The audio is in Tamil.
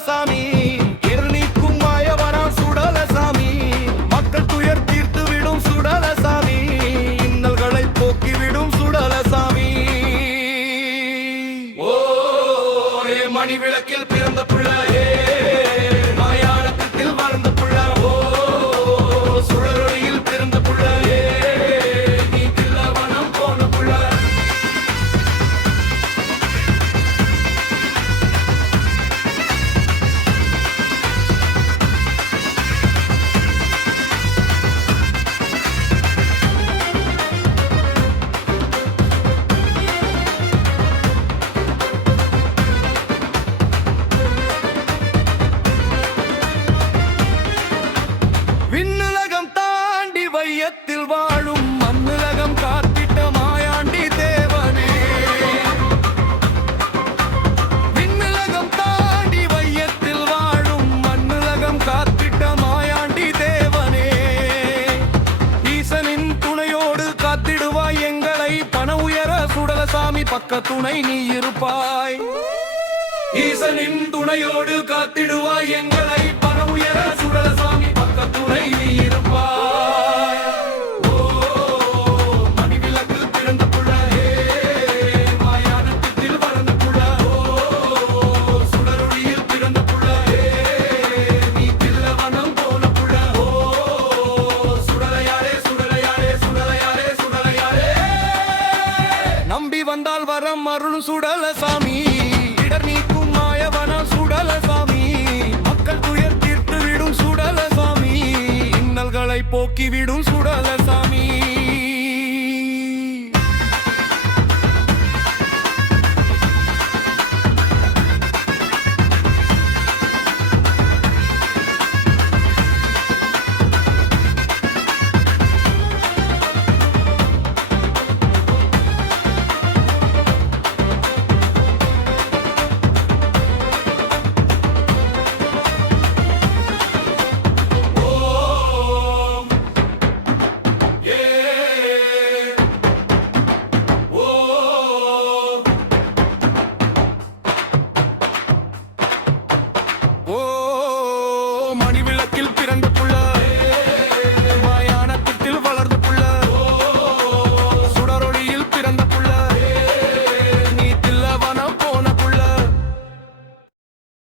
சாமி நீக்கும் மாயவனா சுடல சாமி மக்கள் துயர் தீர்த்து விடும் சுடல சாமி இன்னல்களை போக்கிவிடும் சுடல சாமி ஓ மணி விளக்கில் பிறந்த பிள்ளையே மாயாளத்தில் வளர்ந்த பிள்ளை ஓ சுழலொளியில் பிறந்த பிள்ளையே நீ தில்லவனம் போன பிள்ளை விண்ணுலகம் தாண்டி வையத்தில் வாழும் மண்ணுலகம் காத்திட்ட மாயாண்டி தேவனே விண்ணுலகம் தாண்டி வையத்தில் வாழும் மண்ணுலகம் காத்திட்ட மாயாண்டி தேவனே ஈசனின் துணையோடு காத்திடுவாய் எங்களை பண உயர சுடலசாமி பக்க துணை நீ இருப்பாய் ஈசனின் துணையோடு காத்திடுவாய் எங்களை பண உயர சுடலசாமி பக்க துணை நீ இருப்பாய் ஓ மணி விளக்கில் பிறந்த புள்ளையே மாயானத்தில் வளர்ந்த புள்ளை ஓ சுடரொளியில் பிறந்த புள்ளையே நீ தில்லவனம் போன புள்ளை ஓ சுடலையாரே சுடலையாரே சுடலையாரே சுடலையாரே நம்பி வந்தால் வரம் அருள் சுடலசாமி இடர் நீக்கும் மாயவனா சுடலசாமி மக்கள் துயர் தீர்த்து விடும் சுடலசாமி இன்னல்களை போக்கிவிடும் சுடல